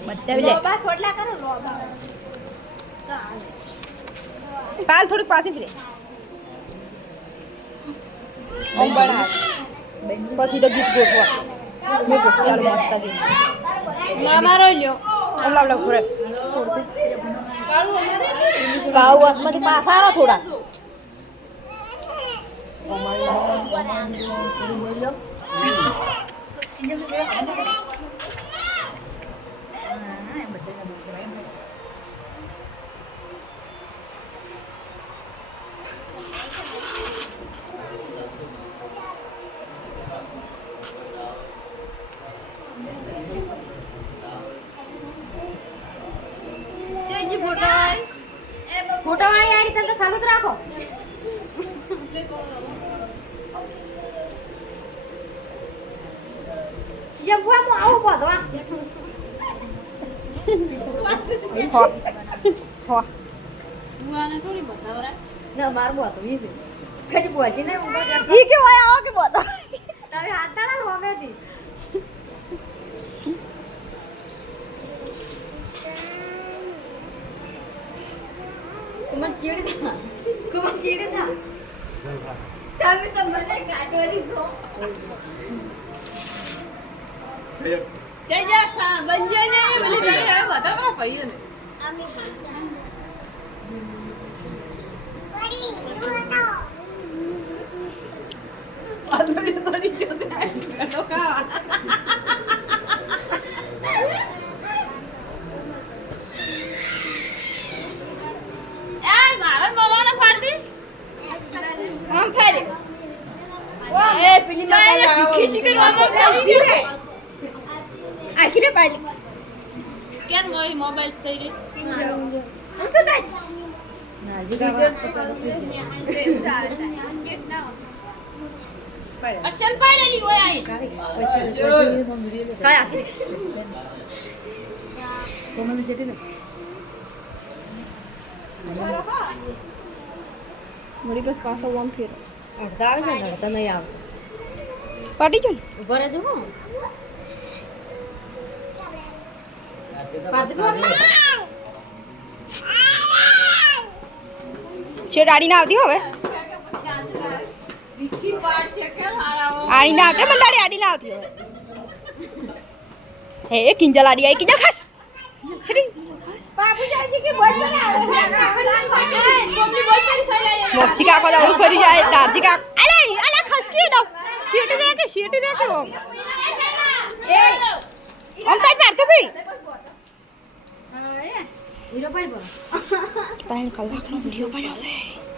બધા લે લોબા છોડલા કરો લોબા પાલ થોડી પાછી ફરે ઓમ બના પછી તો ગીત ગોઠવા મોટો ચાલો મસ્ત ગીત મારો લ્યો ઓમ લાવ લાવ ફરે કાળુ વસમાંથી પાછા આવો થોડા ફોટો વાળી આડી તને ચાલુ જ રાખો જબવા મો આવો બધવા હો હો મુઆને થોડી બતાવરા ના માર બોતો ઈ છે કઈ બોજી ને ઉડો જા ઈ કે હોય આવો કે બોતો તમે હાથાળા હોવેથી કુમર ચીડી થા તમે તો મને કાઢવાની છો જય જા સા બંજે ને બોલી તમે હવે બતાવો ભાઈઓ ને અમે પડી બોલો આદરી સોડી જો દે તો કા આમ ફેરે એ પેલી માં ખીસી કરવાનો કરી રે આખીરે પાડી સ્કેન મોરી મોબાઈલ થઈ રે ઉઠો દે નાજી કા અસલ પાડેલી હોય આઈ કાય આખીરે કોમલ જતી ને મારી બસ પાછો ઓમ ફેરો અડધા આવે છે ને અડધા નહીં આવે પાટી જો ઉભા રહેજો હો છે ડાડી ના આવતી હવે આડી ના આવતી બંદાડી આડી ના આવતી હવે હે કિંજલ આડી આઈ કિંજલ ખાસ બાબુજી કે બોલ પર આવે કોમલી બોલ પર સઈ મોચી કા કોલા ઉ ફરી જાય દાજી કા અલે અલે ખસકી દો શીટ રે કે ઓમ એ ઓમ કઈ પાડતો ભઈ એ હીરો પાડ પર 3 કલાકનો વિડિયો પડ્યો છે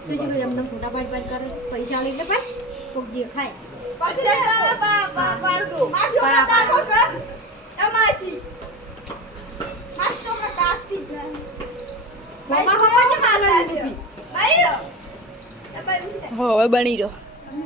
તું શું એમને ફોટા પાડ કરે પૈસા લઈને પાડ કોક દી ખાય પાડ દો અમાસી માસ્તો કા કાસ્તી બાબા બાબા છે મારો હવે બની રહ્યો